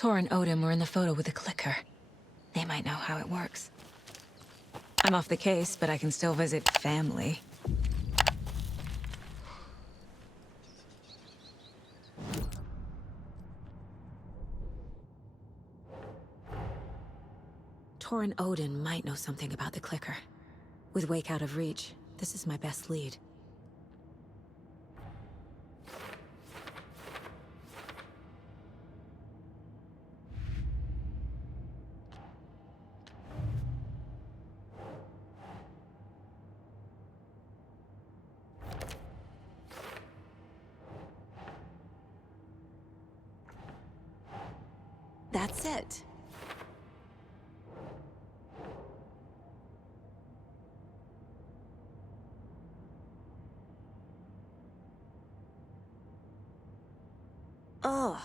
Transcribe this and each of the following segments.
Tor and Odin were in the photo with the clicker. They might know how it works. I'm off the case, but I can still visit family. Tor and Odin might know something about the clicker. With Wake out of reach, this is my best lead. That's it. Ugh.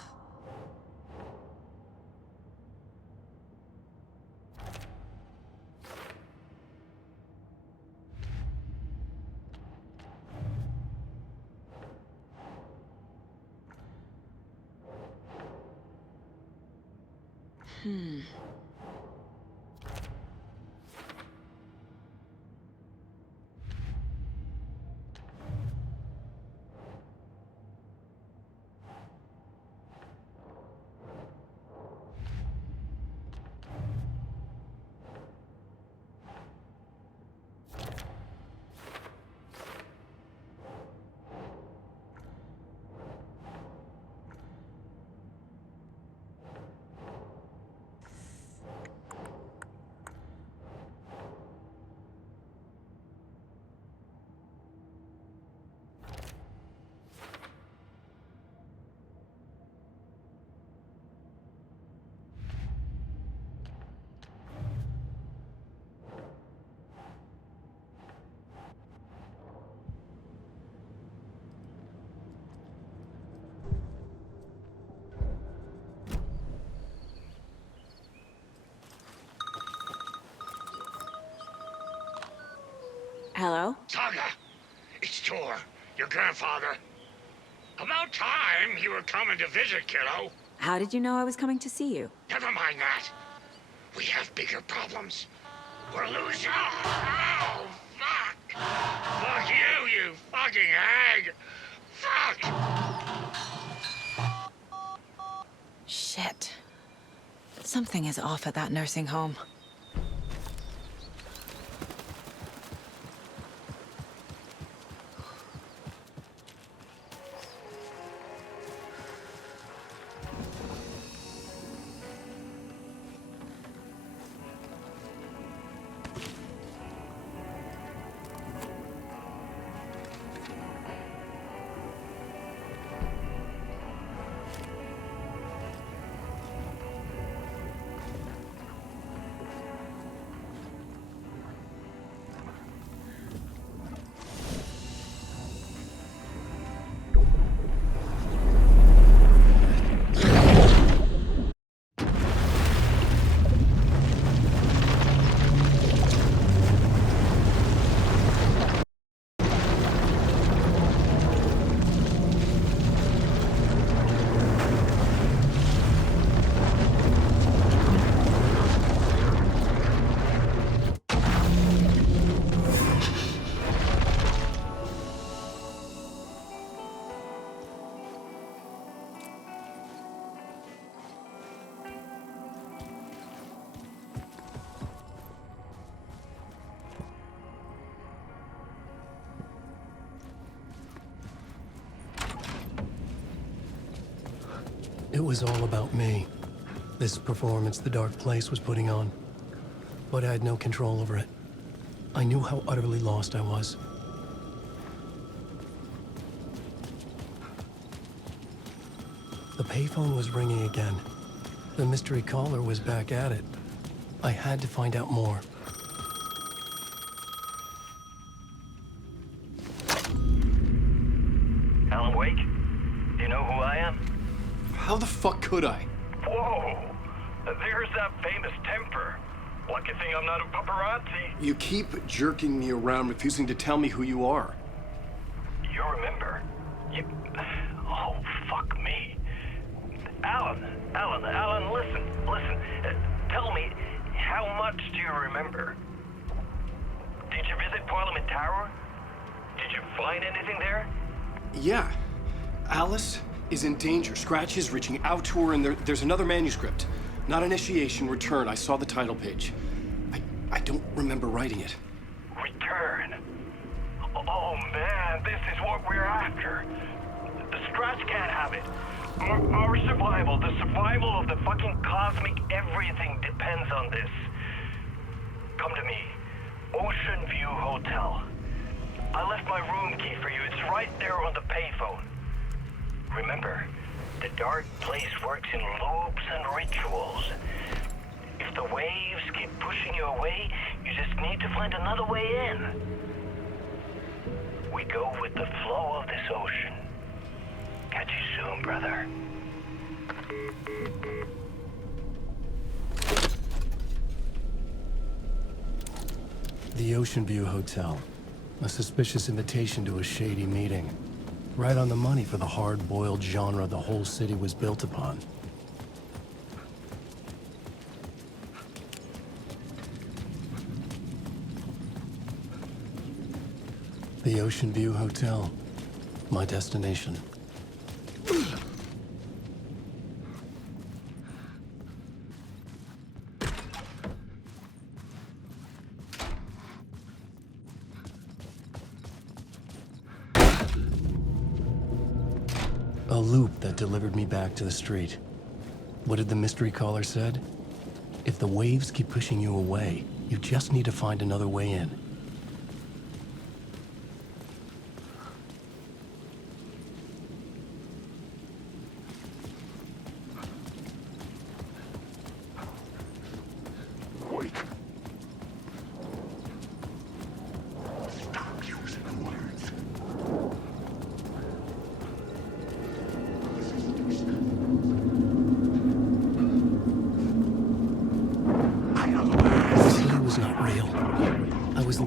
Hello? Saga, it's Tor, your grandfather. About time you were coming to visit, kiddo. How did you know I was coming to see you? Never mind that. We have bigger problems. We're losing. Oh, fuck! Fuck you, you fucking hag! Fuck! Shit. Something is off at that nursing home. It was all about me. This performance the Dark Place was putting on. But I had no control over it. I knew how utterly lost I was. The payphone was ringing again. The mystery caller was back at it. I had to find out more. Alan Wake? Do you know who I am? How the fuck could I? Whoa! There's that famous temper. Lucky thing I'm not a paparazzi. You keep jerking me around, refusing to tell me who you are. You remember? Oh, fuck me. Alan, listen. Tell me, how much do you remember? Did you visit Parliament Tower? Did you find anything there? Yeah. Alice is in danger. Scratch is reaching out to her, and there's another manuscript. Not initiation, return. I saw the title page. I don't remember writing it. Return? Oh man, this is what we're after. The Scratch can't have it. Our survival, the survival of the fucking cosmic everything depends on this. Come to me. Ocean View Hotel. I left my room key for you. It's right there on the payphone. Remember, the dark place works in loops and rituals. If the waves keep pushing you away, you just need to find another way in. We go with the flow of this ocean. Catch you soon, brother. The Ocean View Hotel. A suspicious invitation to a shady meeting. Right on the money for the hard-boiled genre the whole city was built upon. The Ocean View Hotel. My destination. A loop that delivered me back to the street. What did the mystery caller said? If the waves keep pushing you away, you just need to find another way in.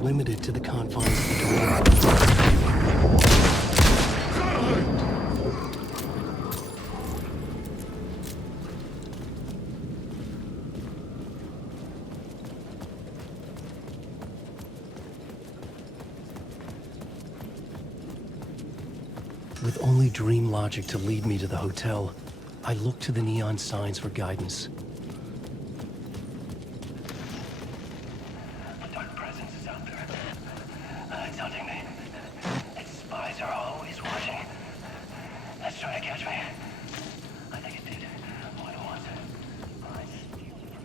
Limited to the confines of the With only dream logic to lead me to the hotel, I looked to the neon signs for guidance.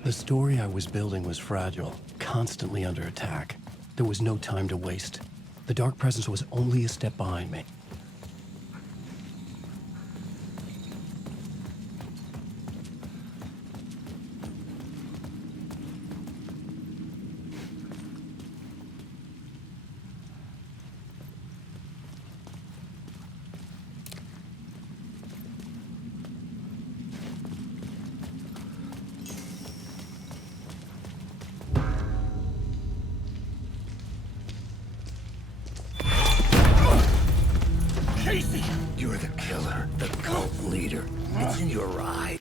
The story I was building was fragile, constantly under attack. There was no time to waste. The Dark Presence was only a step behind me. You're the killer, the cult leader. It's in your eye.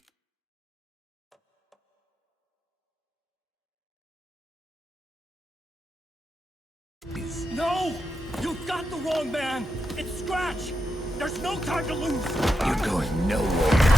No! You've got the wrong man! It's Scratch! There's no time to lose! You're going nowhere.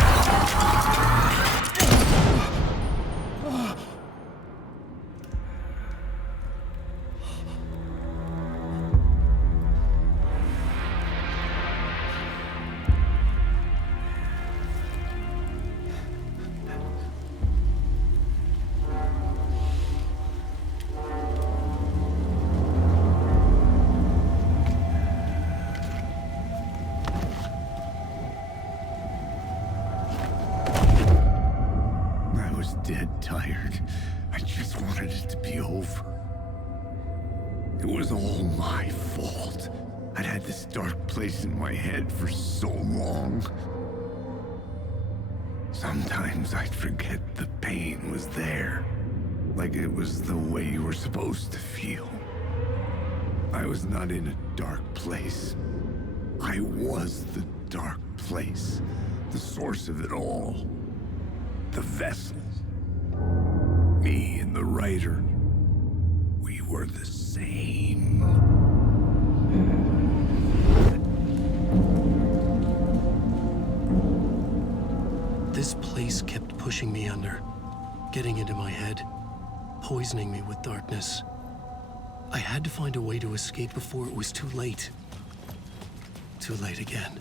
Dead tired. I just wanted it to be over. It was all my fault. I'd had this dark place in my head for so long. Sometimes I'd forget the pain was there. Like it was the way you were supposed to feel. I was not in a dark place. I was the dark place. The source of it all. the vessel. Me and the writer, we were the same. This place kept pushing me under, getting into my head, poisoning me with darkness. I had to find a way to escape before it was too late. Too late again.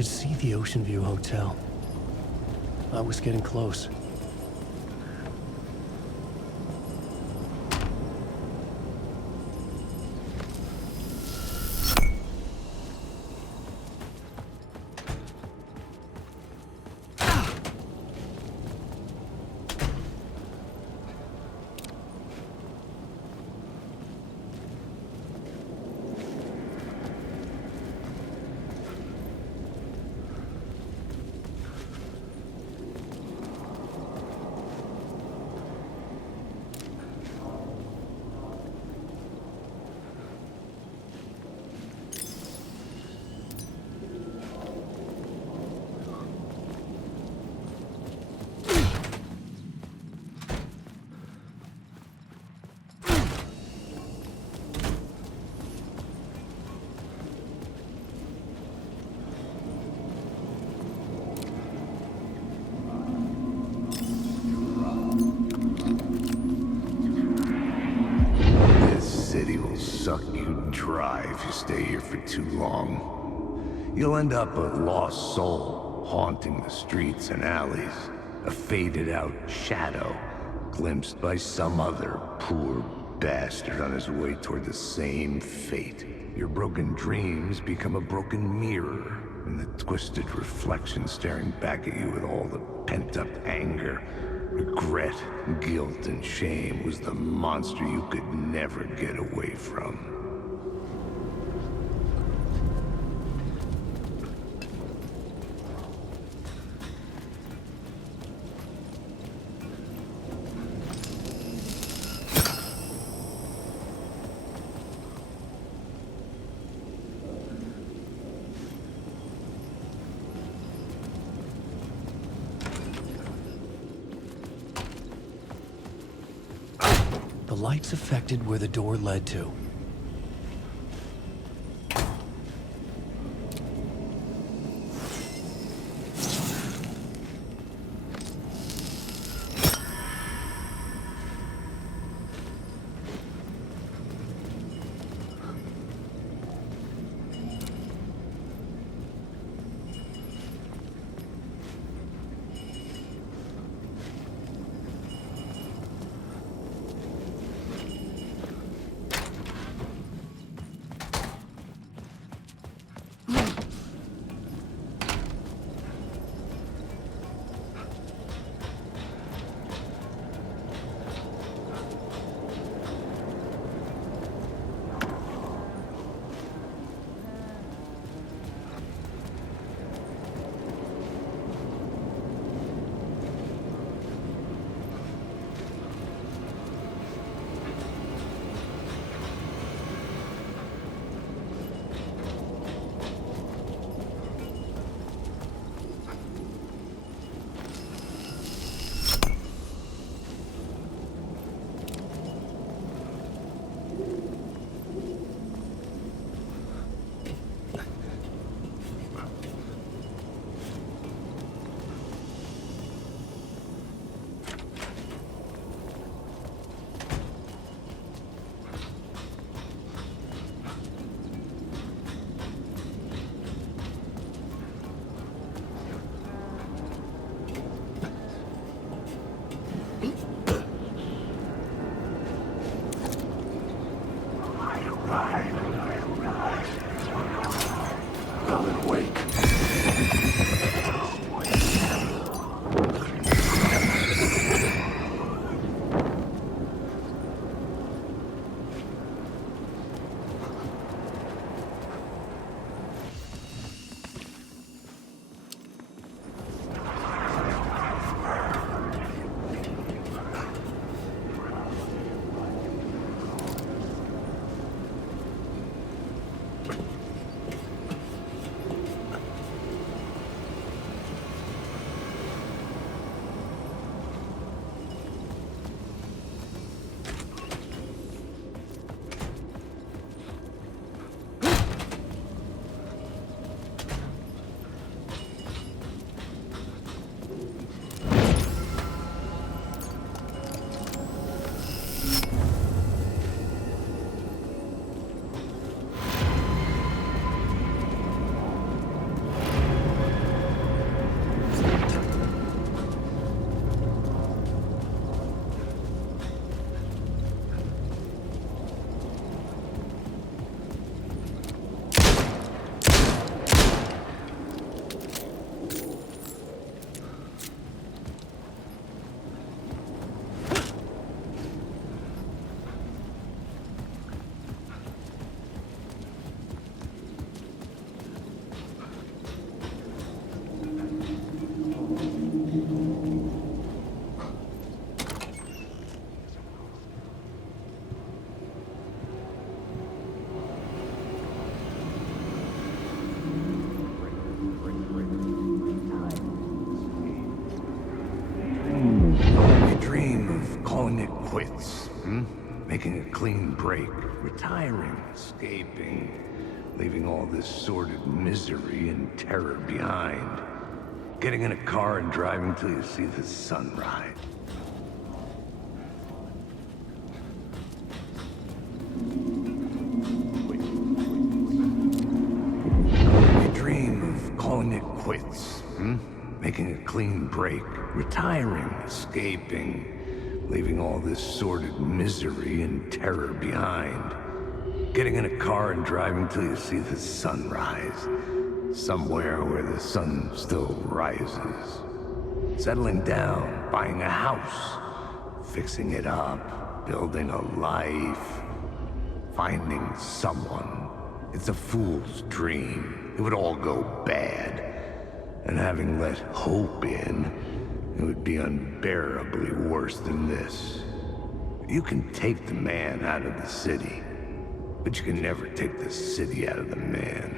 could see the Ocean View Hotel. I was getting close. Suck you dry if you stay here for too long. You'll end up a lost soul, haunting the streets and alleys. A faded-out shadow, glimpsed by some other poor bastard on his way toward the same fate. Your broken dreams become a broken mirror, and the twisted reflection staring back at you with all the pent-up anger, regret, guilt, and shame was the monster you could never get away from. The lights affected where the door led to. calling it quits, making a clean break, retiring, escaping, leaving all this sordid misery and terror behind. Getting in a car and driving till you see the sunrise. You dream of calling it quits, making a clean break, retiring, escaping, leaving all this sordid misery and terror behind. Getting in a car and driving till you see the sunrise. Somewhere where the sun still rises. Settling down, buying a house, fixing it up, building a life, finding someone. It's a fool's dream. It would all go bad. And having let hope in, it would be unbearably worse than this. You can take the man out of the city, but you can never take the city out of the man.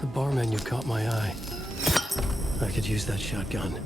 The bar menu caught my eye. I could use that shotgun.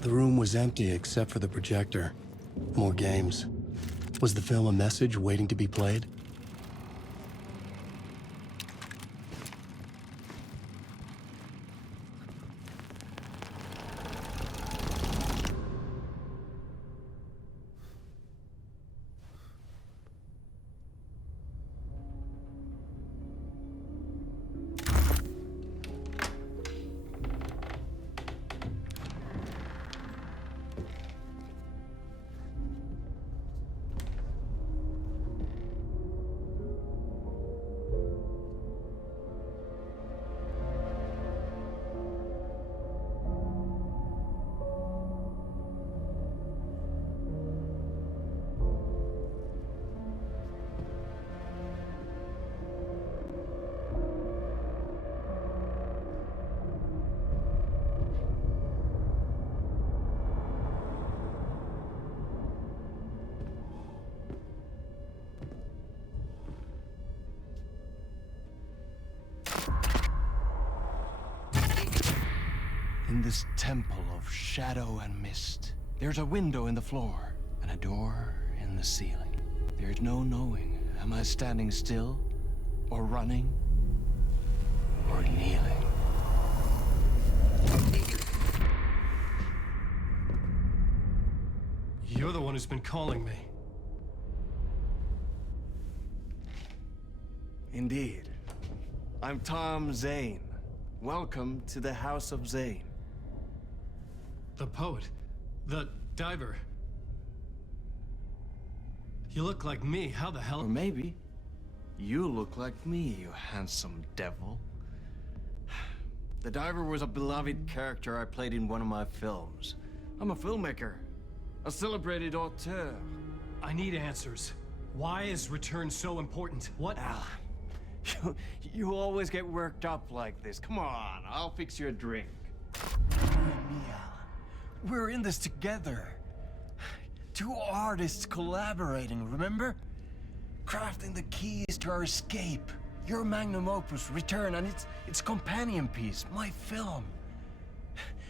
The room was empty except for the projector. More games. Was the film a message waiting to be played? In this temple of shadow and mist, there's a window in the floor and a door in the ceiling. There's no knowing, am I standing still, or running, or kneeling? You're the one who's been calling me. Indeed. I'm Tom Zane. Welcome to the House of Zane. The poet. The diver. You look like me. How the hell? Or maybe you look like me, you handsome devil. The diver was a beloved character I played in one of my films. I'm a filmmaker, a celebrated auteur. I need answers. Why is Return so important? What? Alan, you always get worked up like this. Come on, I'll fix you a drink. You and me, Alan. We're in this together. Two artists collaborating, remember? Crafting the keys to our escape. Your magnum opus, Return, and its companion piece, my film.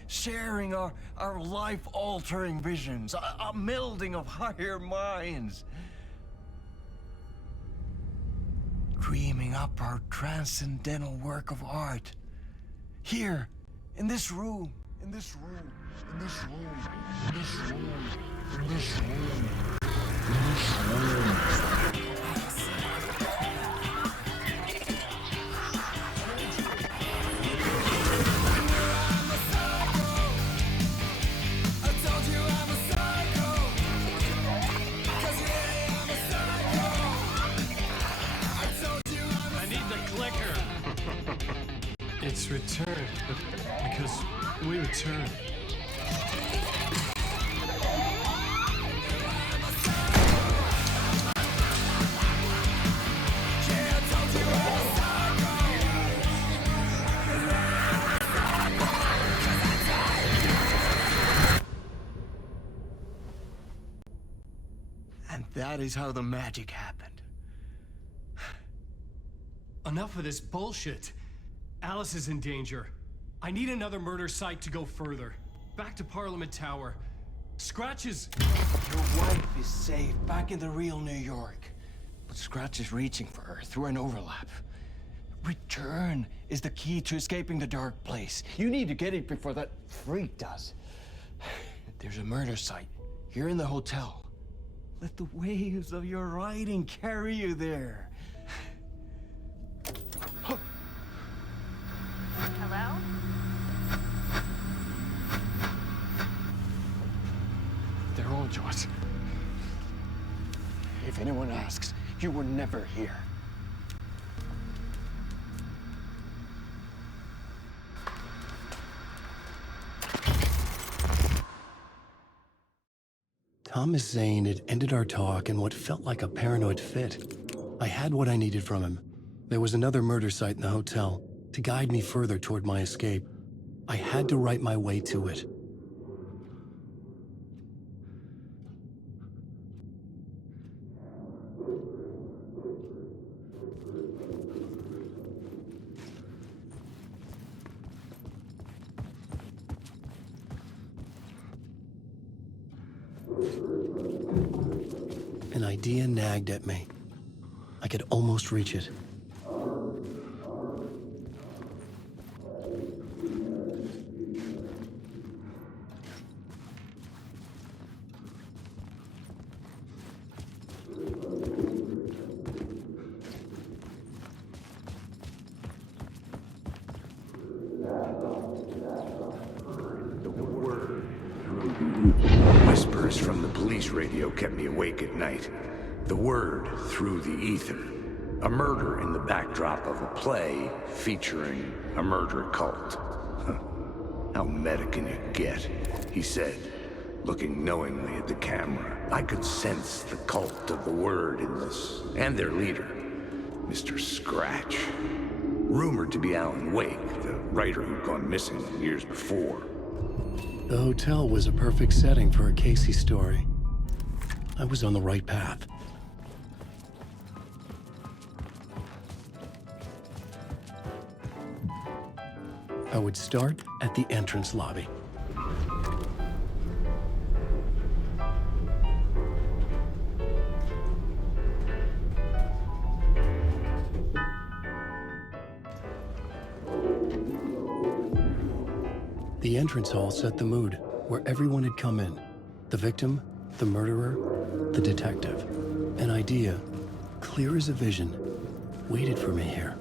Sharing our life-altering visions, a melding of higher minds. Dreaming up our transcendental work of art. Here, in this room, in this room, in this room, in this room, in this room, in this room. It's Return, because we return. And that is how the magic happened. Enough of this bullshit. Alice is in danger. I need another murder site to go further. Back to Parliament Tower. Scratch is... Your wife is safe back in the real New York. But Scratch is reaching for her through an overlap. Return is the key to escaping the dark place. You need to get it before that freak does. There's a murder site here in the hotel. Let the waves of your writing carry you there. Hello? They're all yours. If anyone asks, you were never here. Thomas Zane had ended our talk in what felt like a paranoid fit. I had what I needed from him. There was another murder site in the hotel to guide me further toward my escape. I had to write my way to it. idea nagged at me. I could almost reach it. Whispers from the police radio kept me awake at night. The word through the ether. A murder in the backdrop of a play featuring a murder cult. How meta can it get? He said, looking knowingly at the camera. I could sense the cult of the word in this, and their leader, Mr. Scratch. Rumored to be Alan Wake, the writer who'd gone missing years before. The hotel was a perfect setting for a Casey story. I was on the right path. I would start at the entrance lobby. The entrance hall set the mood, where everyone had come in. The victim, the murderer, the detective. An idea, clear as a vision, waited for me here.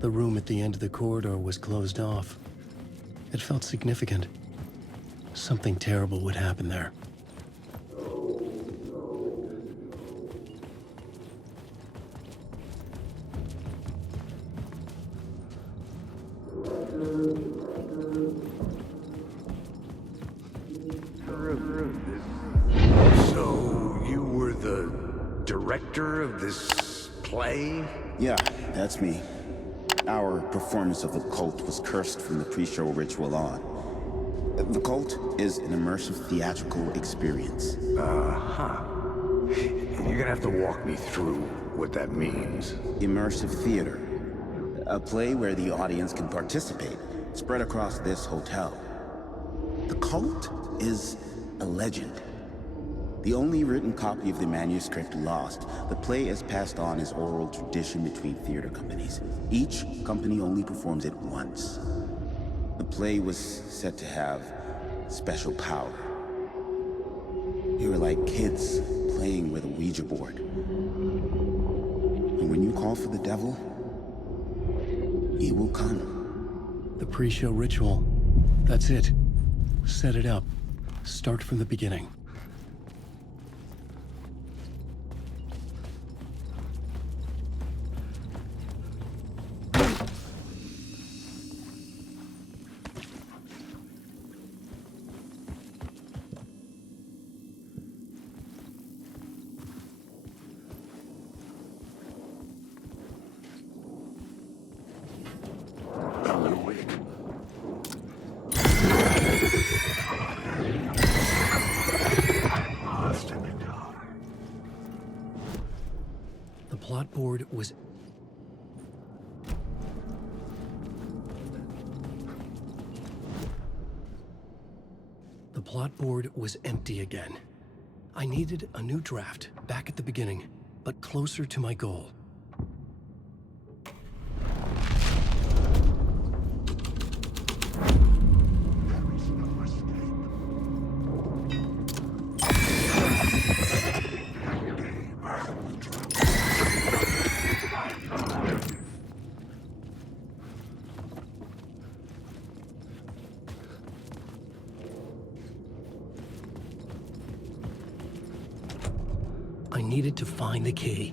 The room at the end of the corridor was closed off. It felt significant. Something terrible would happen there. So, you were the director of this play? Yeah, that's me. Our performance of the cult was cursed from the pre-show ritual on. The cult is an immersive theatrical experience. Uh-huh. You're gonna have to walk me through what that means. Immersive theater. A play where the audience can participate, spread across this hotel. The cult is a legend. The only written copy of the manuscript lost, the play is passed on as oral tradition between theater companies. Each company only performs it once. The play was said to have special power. You were like kids playing with a Ouija board. And when you call for the devil, he will come. The pre-show ritual. That's it. Set it up. Start from the beginning. The plot board was... The plot board was empty again. I needed a new draft, back at the beginning, but closer to my goal. needed to find the key.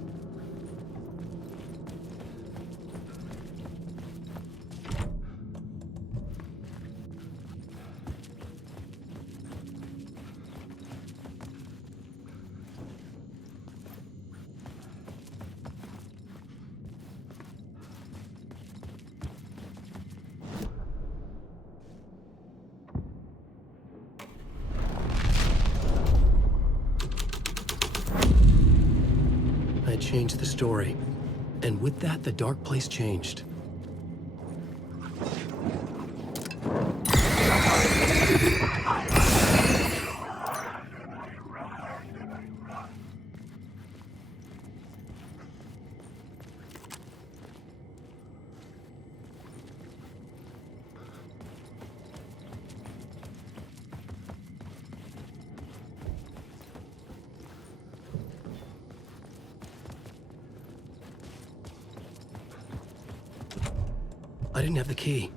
I changed the story. And with that, the dark place changed. I didn't have the key.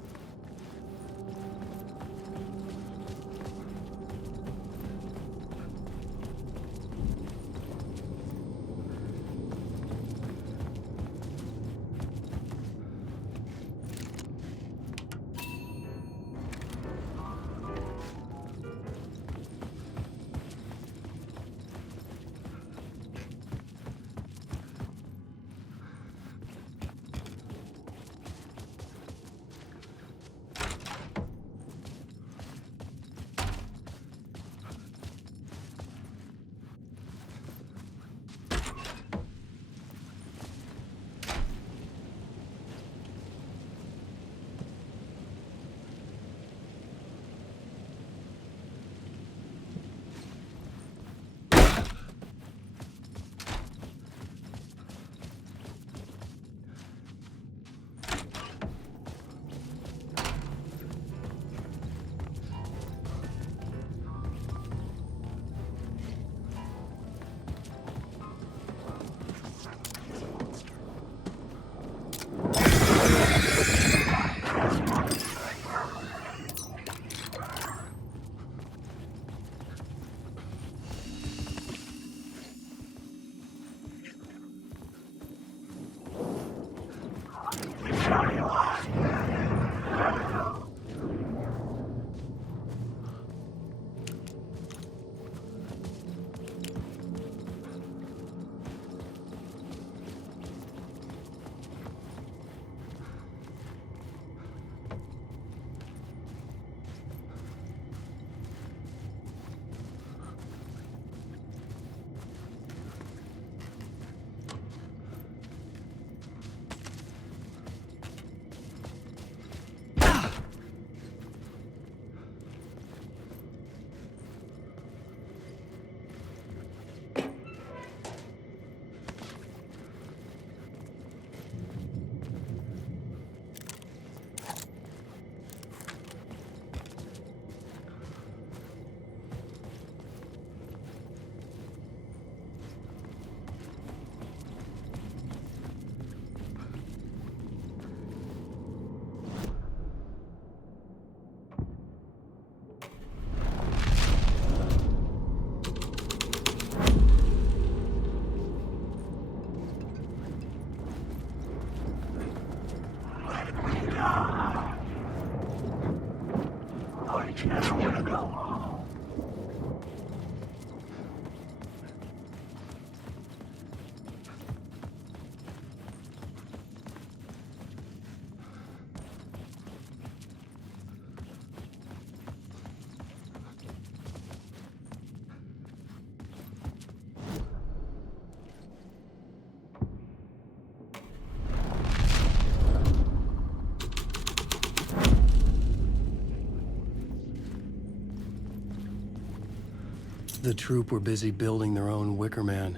The troop were busy building their own Wicker Man,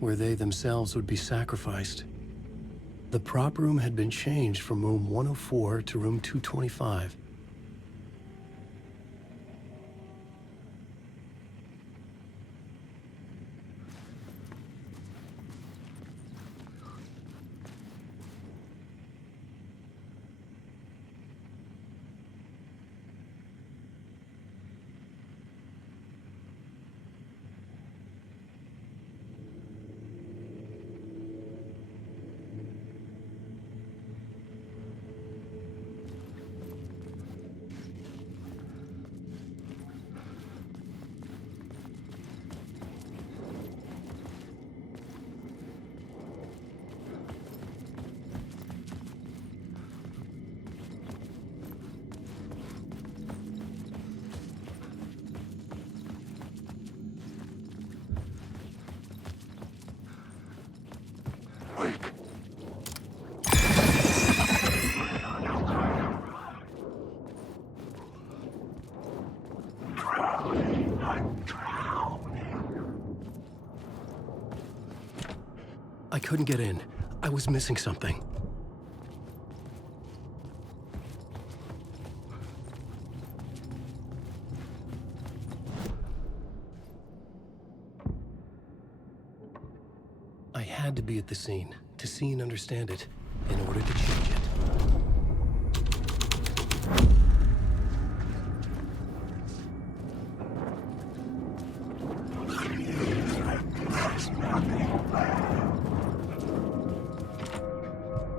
where they themselves would be sacrificed. The prop room had been changed from room 104 to room 225. I couldn't get in. I was missing something. I had to be at the scene, to see and understand it, in order to change it.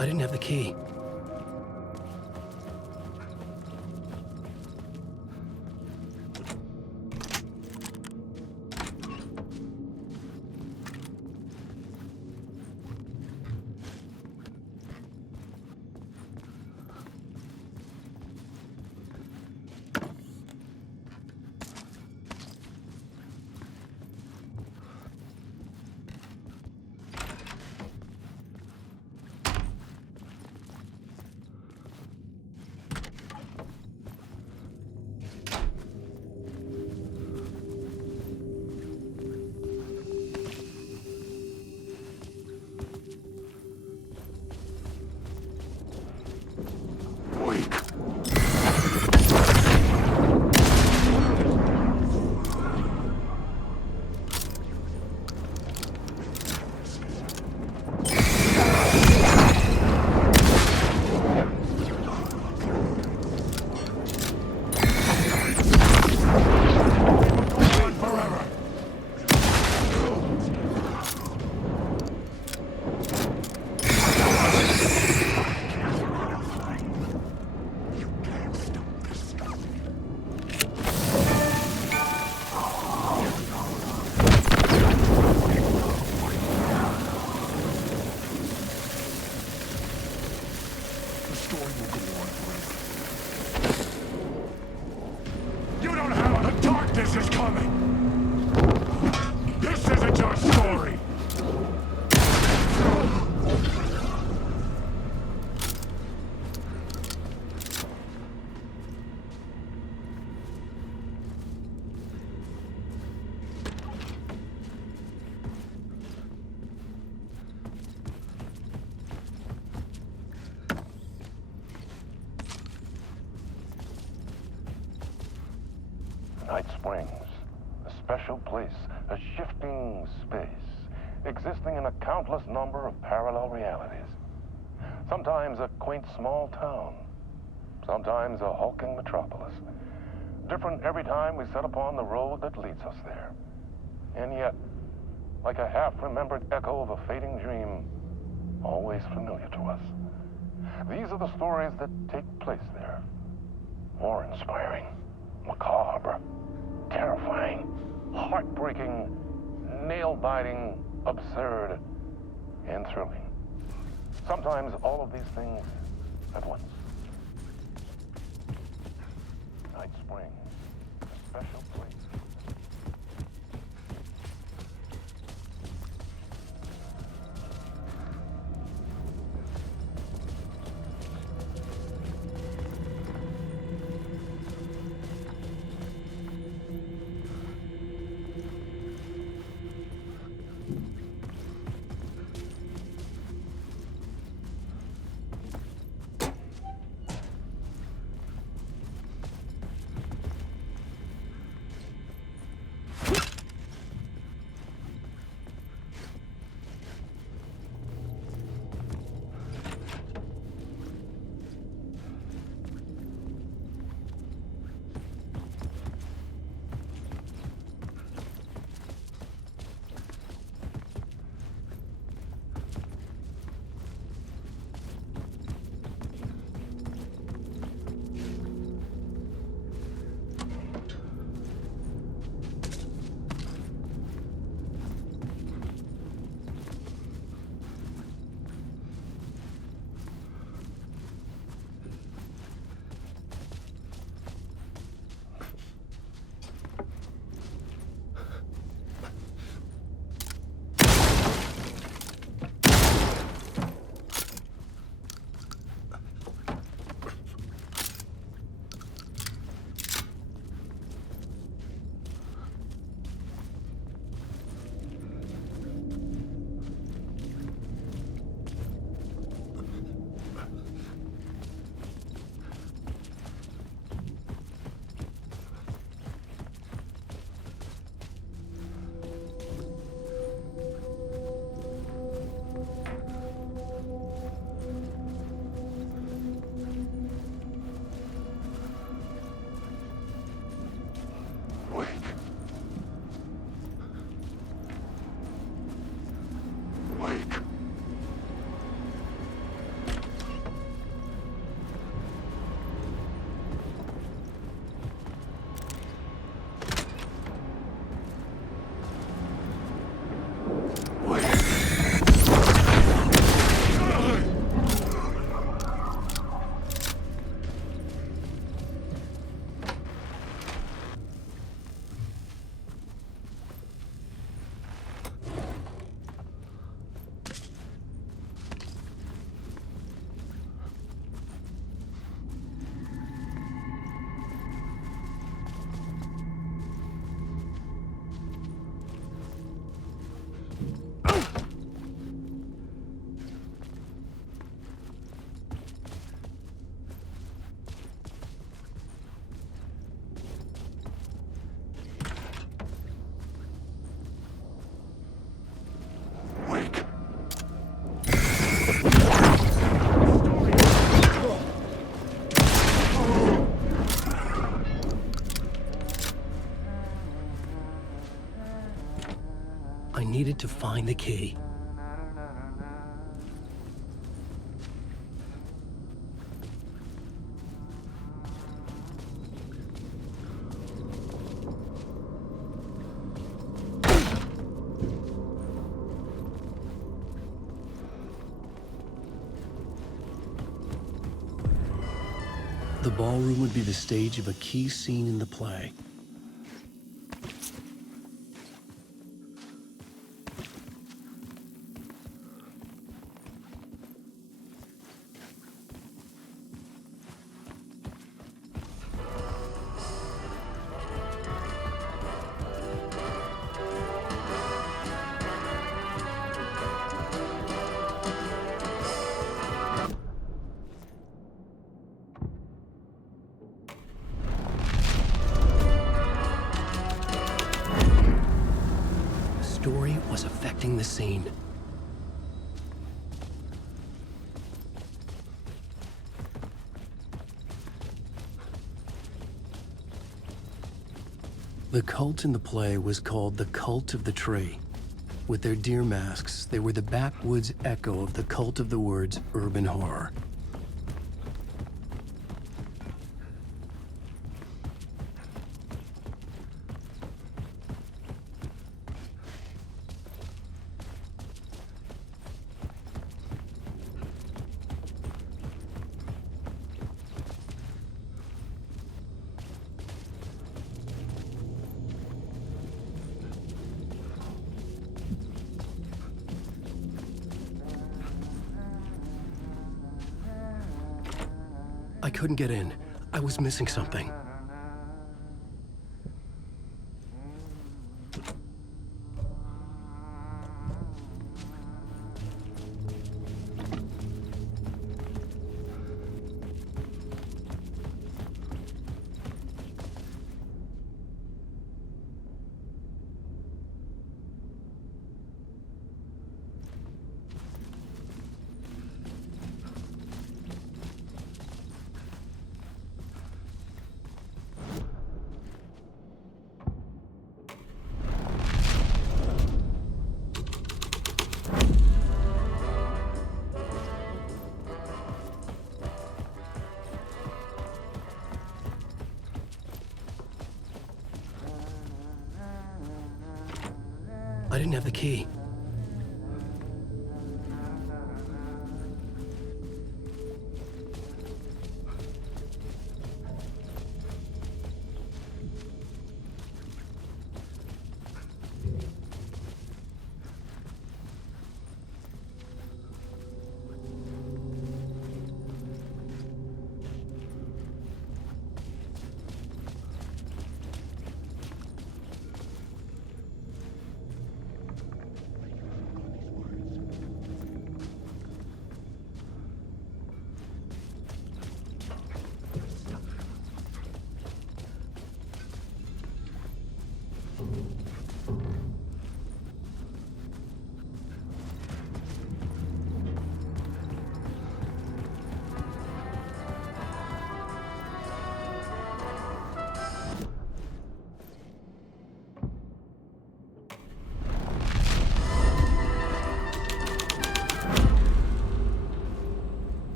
I didn't have the key. You don't have the darkness is coming! This isn't your story! Night Springs, a special place, a shifting space, existing in a countless number of parallel realities. Sometimes a quaint small town, sometimes a hulking metropolis. Different every time we set upon the road that leads us there. And yet, like a half-remembered echo of a fading dream, always familiar to us. These are the stories that take place there. Awe-inspiring, macabre, terrifying, heartbreaking, nail-biting, absurd, and thrilling. Sometimes all of these things at once. Night Springs, a special place. needed to find the key. The ballroom would be the stage of a key scene in the play. Story was affecting the scene. The cult in the play was called the Cult of the Tree. With their deer masks, they were the backwoods echo of the cult of the woods urban horror. I couldn't get in. I was missing something. I didn't have the key.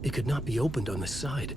It could not be opened on the side.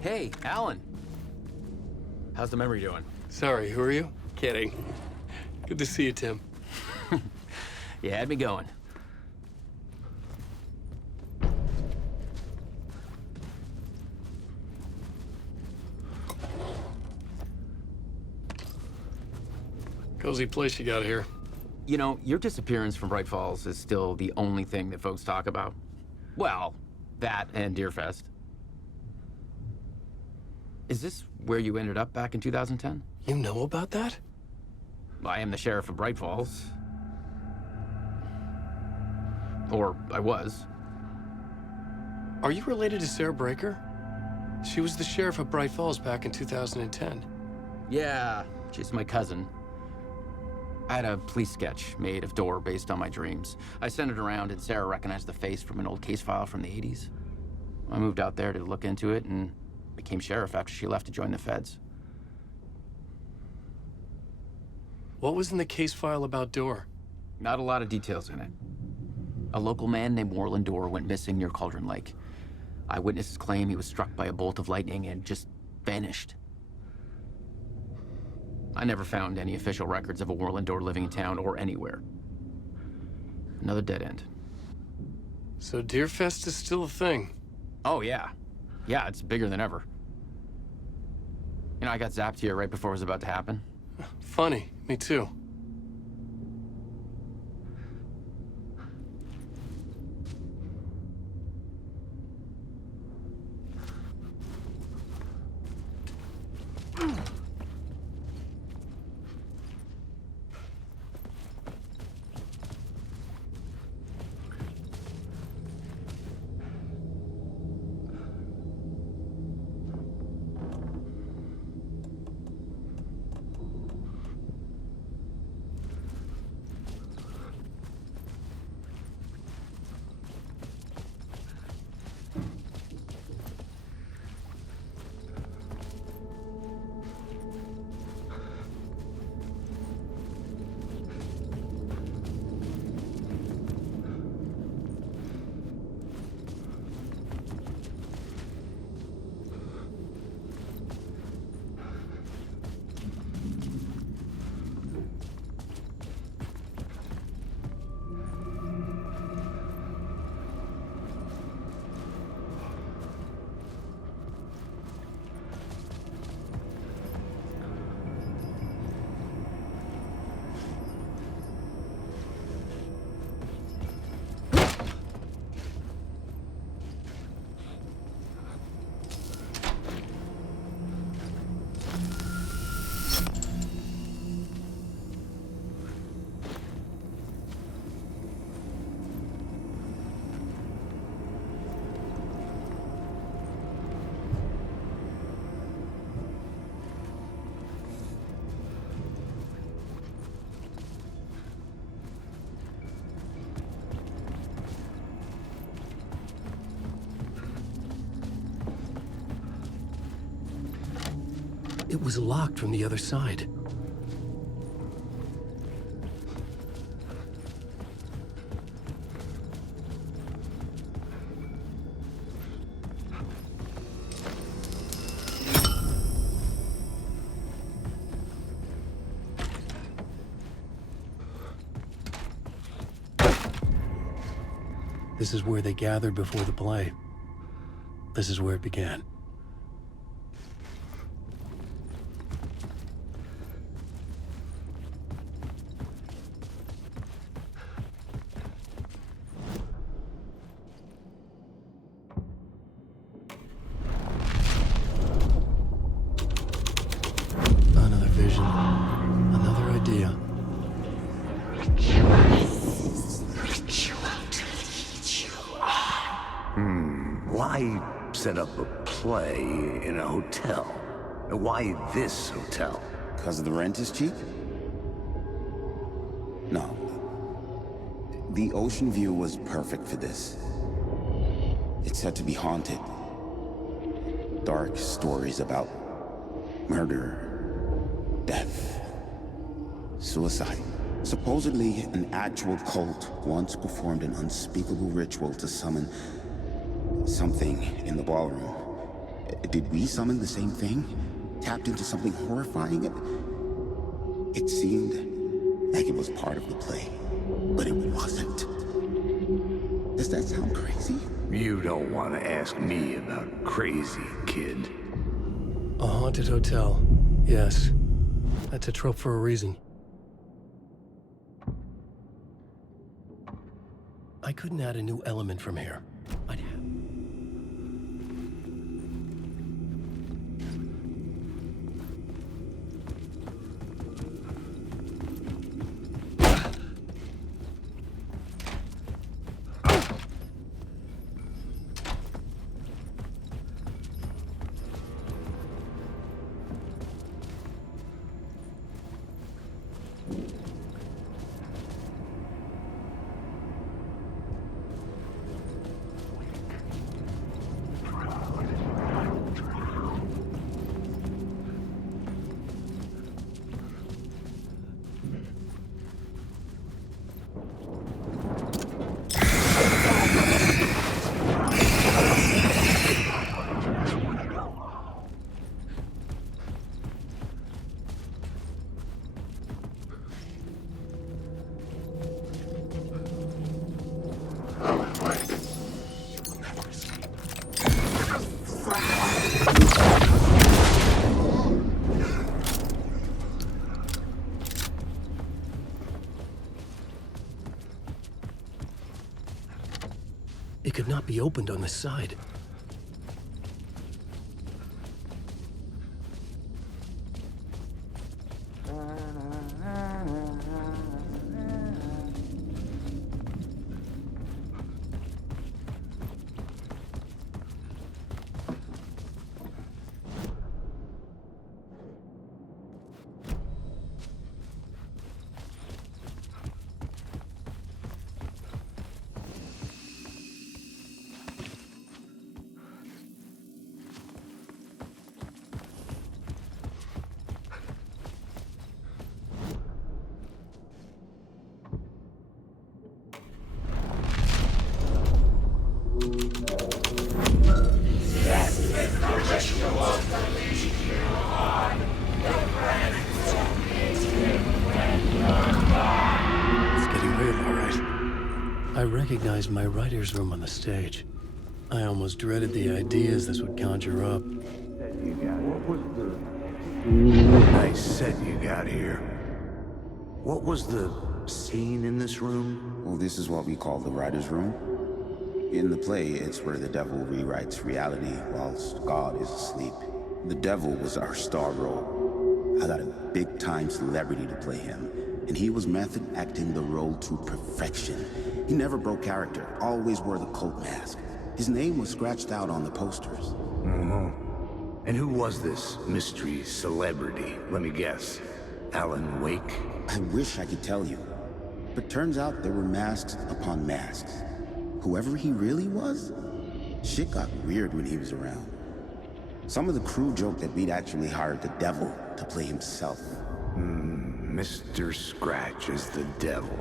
Hey, Alan. How's the memory doing? Sorry, who are you? Kidding. Good to see you, Tim. You had me going. Cozy place you got here. You know, your disappearance from Bright Falls is still the only thing that folks talk about. Well, that and Deerfest. Is this where you ended up back in 2010? You know about that? I am the sheriff of Bright Falls. Or I was. Are you related to Sarah Breaker? She was the sheriff of Bright Falls back in 2010. Yeah, she's my cousin. I had a police sketch made of Door based on my dreams. I sent it around and Sarah recognized the face from an old case file from the 80s. I moved out there to look into it and became sheriff after she left to join the feds. What was in the case file about Door? Not a lot of details in it. A local man named Warland Door went missing near Cauldron Lake. Eyewitnesses claim he was struck by a bolt of lightning and just vanished. I never found any official records of a Warland Door living in town or anywhere. Another dead end. So Deerfest is still a thing? Oh, yeah. Yeah, it's bigger than ever. You know, I got zapped here right before it was about to happen. Funny, me too. It was locked from the other side. This is where they gathered before the play. This is where it began. Another vision, another idea. Why set up a play in a hotel? Why this hotel? Because the rent is cheap? No. The ocean view was perfect for this. It's said to be haunted. Dark stories about murder, death, suicide. Supposedly, an actual cult once performed an unspeakable ritual to summon something in the ballroom. Did we summon the same thing? Tapped into something horrifying? It seemed like it was part of the play, but it wasn't. Does that sound crazy? You don't want to ask me about crazy, kid. A haunted hotel. Yes. That's a trope for a reason. I couldn't add a new element from here. I'd have... It could not be opened on this side. I recognized my writer's room on the stage. I almost dreaded the ideas this would conjure up. Nice set you got here. What was the scene in this room? Well, this is what we call the writer's room. In the play, it's where the devil rewrites reality whilst God is asleep. The devil was our star role. I got a big-time celebrity to play him, and he was method acting the role to perfection. He never broke character, always wore the cult mask. His name was scratched out on the posters. And who was this mystery celebrity? Let me guess. Alan Wake? I wish I could tell you. But turns out there were masks upon masks. Whoever he really was, shit got weird when he was around. Some of the crew joked that we'd actually hired the devil to play himself. Mr. Scratch is the devil.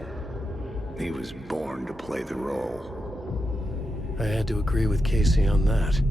He was born to play the role. I had to agree with Casey on that.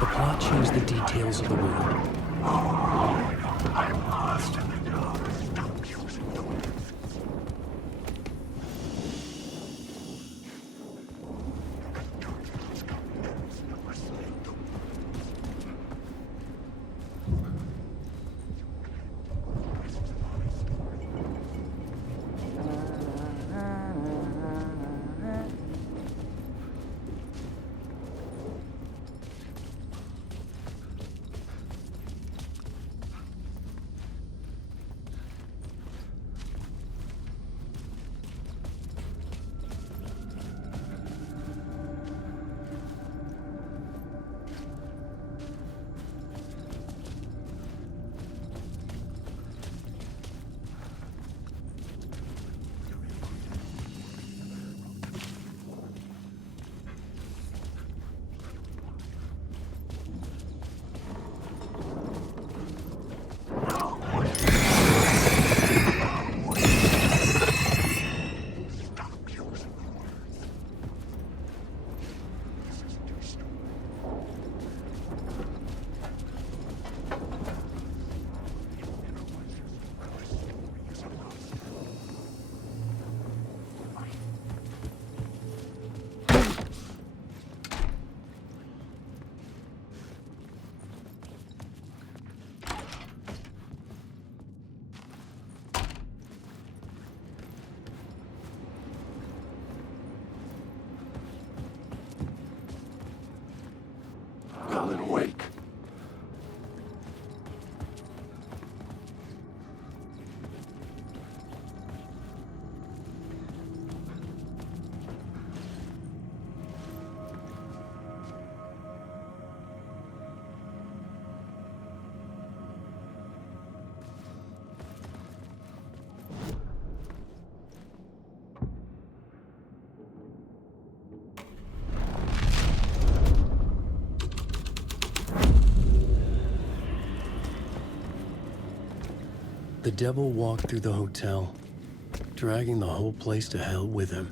The plot changed the details of the war. I'm lost in the dark. Stop using the words. Alan, wake. The devil walked through the hotel, dragging the whole place to hell with him.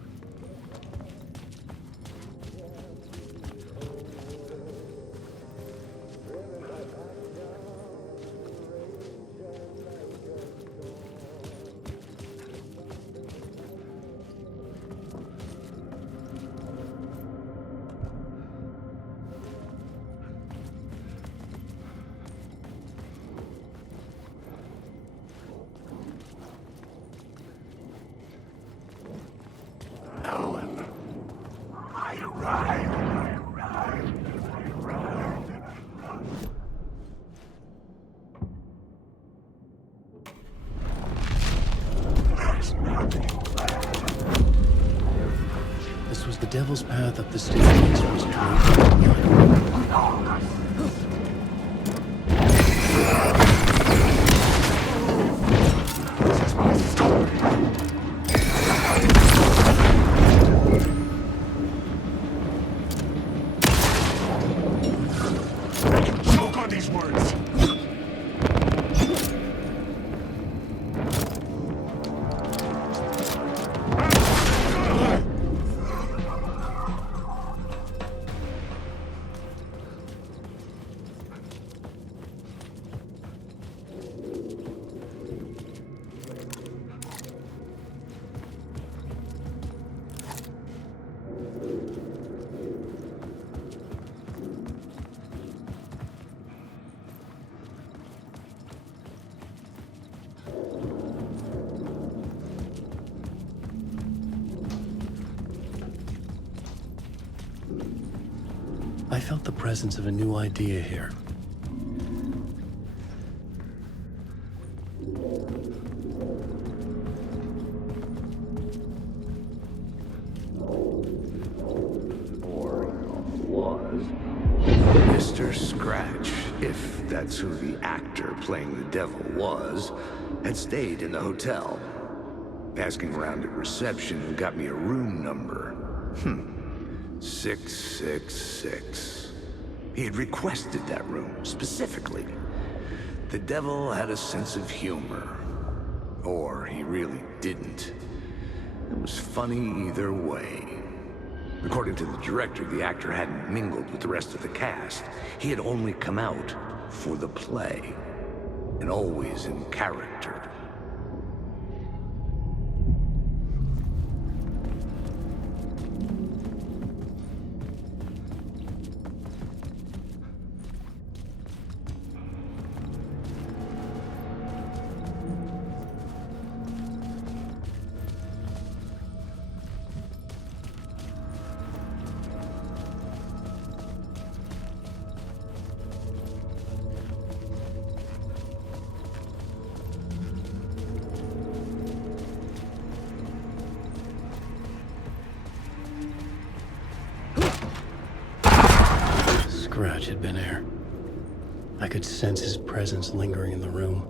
the devil's path up the staircase was draped in blood. This is my story. Choke on these words. I felt the presence of a new idea here. Was Mr. Scratch, if that's who the actor playing the devil was, had stayed in the hotel. Asking around at reception who got me a room number. 666. He had requested that room, specifically. The devil had a sense of humor. Or he really didn't. It was funny either way. According to the director, the actor hadn't mingled with the rest of the cast. He had only come out for the play. And always in character. Scratch had been here. I could sense his presence lingering in the room.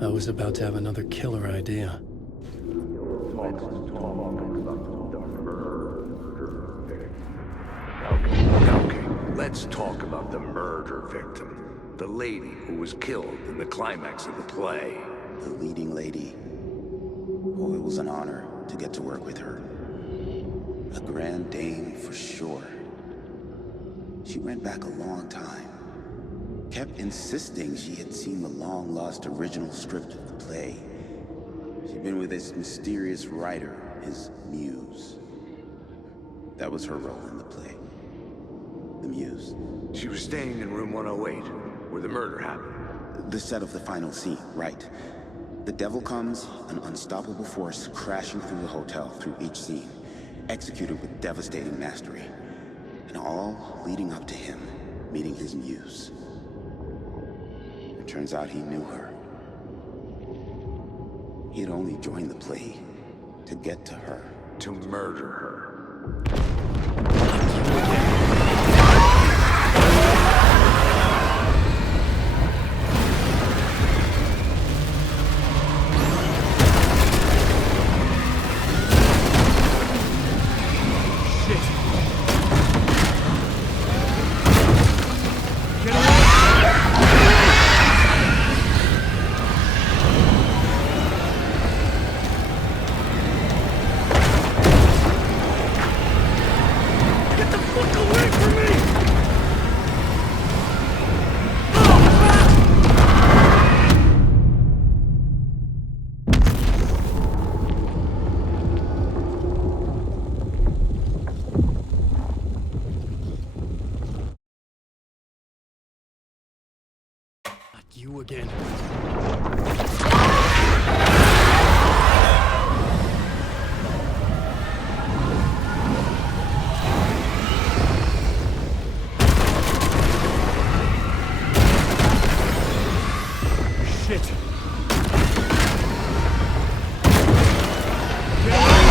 I was about to have another killer idea. Okay, let's talk about the murder victim. The lady who was killed in the climax of the play. The leading lady. Oh, it was an honor to get to work with her. A grand dame for sure. She went back a long time. Kept insisting she had seen the long-lost original script of the play. She'd been with this mysterious writer, his muse. That was her role in the play. The muse. She was staying in room 108, where the murder happened. The set of the final scene, right. The devil comes, an unstoppable force crashing through the hotel through each scene, executed with devastating mastery. And all leading up to him meeting his muse. It turns out he knew her. He had only joined the play to get to her. To murder her. You again. Shit. Get away!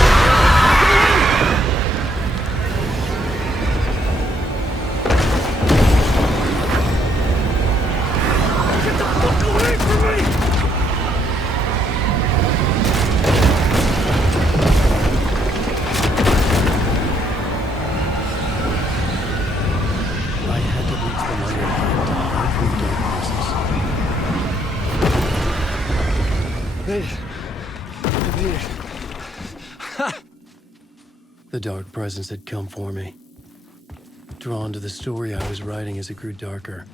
The dark presence had come for me. Drawn to the story I was writing as it grew darker.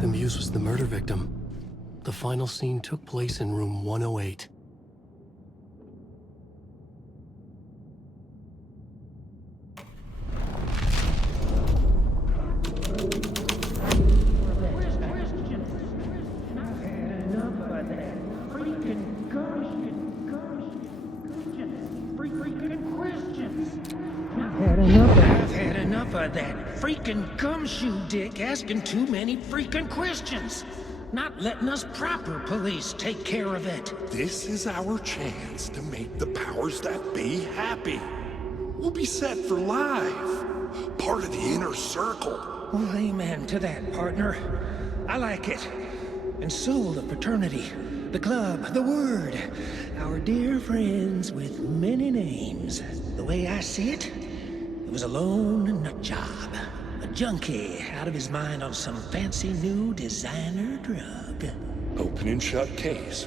The muse was the murder victim. The final scene took place in room 108. I've had enough of that freaking gumshoe dick asking too many freaking questions. Not letting us proper police take care of it. This is our chance to make the powers that be happy. We'll be set for life. Part of the inner circle. Well, amen to that, partner. I like it. And so the fraternity, the club, the word. Our dear friends with many names. The way I see it, it was a lone nut job. A junkie out of his mind on some fancy new designer drug. Open and shut case.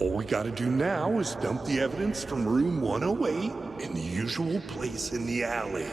All we gotta do now is dump the evidence from room 108 in the usual place in the alley.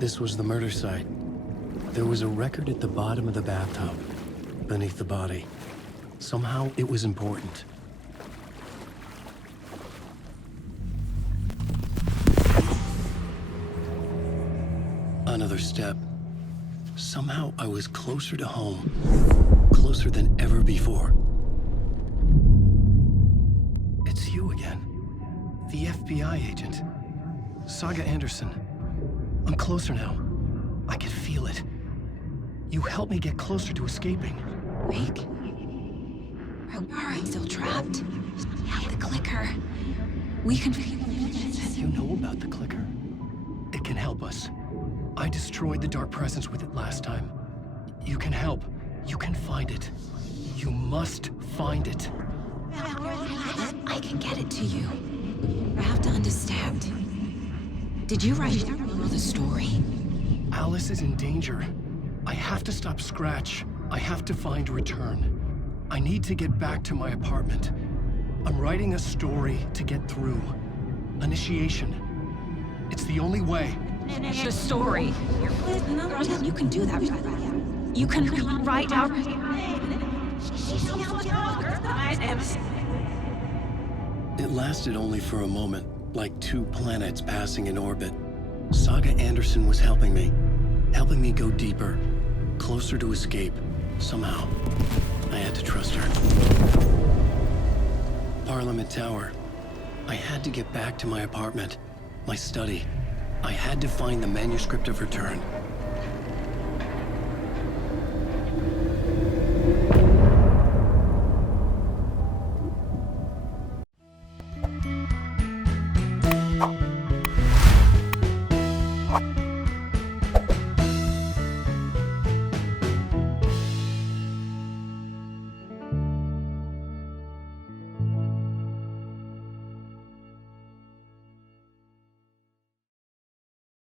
This was the murder site. There was a record at the bottom of the bathtub, beneath the body. Somehow it was important. Another step. Somehow I was closer to home. Closer than ever before. It's you again. The FBI agent. Saga Anderson. I'm closer now. I can feel it. You helped me get closer to escaping. Wake? Are you still trapped? The clicker. We can... You know about the clicker? It can help us. I destroyed the dark presence with it last time. You can help. You can find it. You must find it. I can get it to you. I have to understand. Did you write the story? Alice is in danger. I have to stop Scratch. I have to find Return. I need to get back to my apartment. I'm writing a story to get through. Initiation. It's the only way. The story. You can do that. You can write out... It lasted only for a moment, like two planets passing in orbit. Saga Anderson was helping me go deeper, closer to escape, somehow. I had to trust her. Parliament Tower. I had to get back to my apartment, my study. I had to find the manuscript of Return.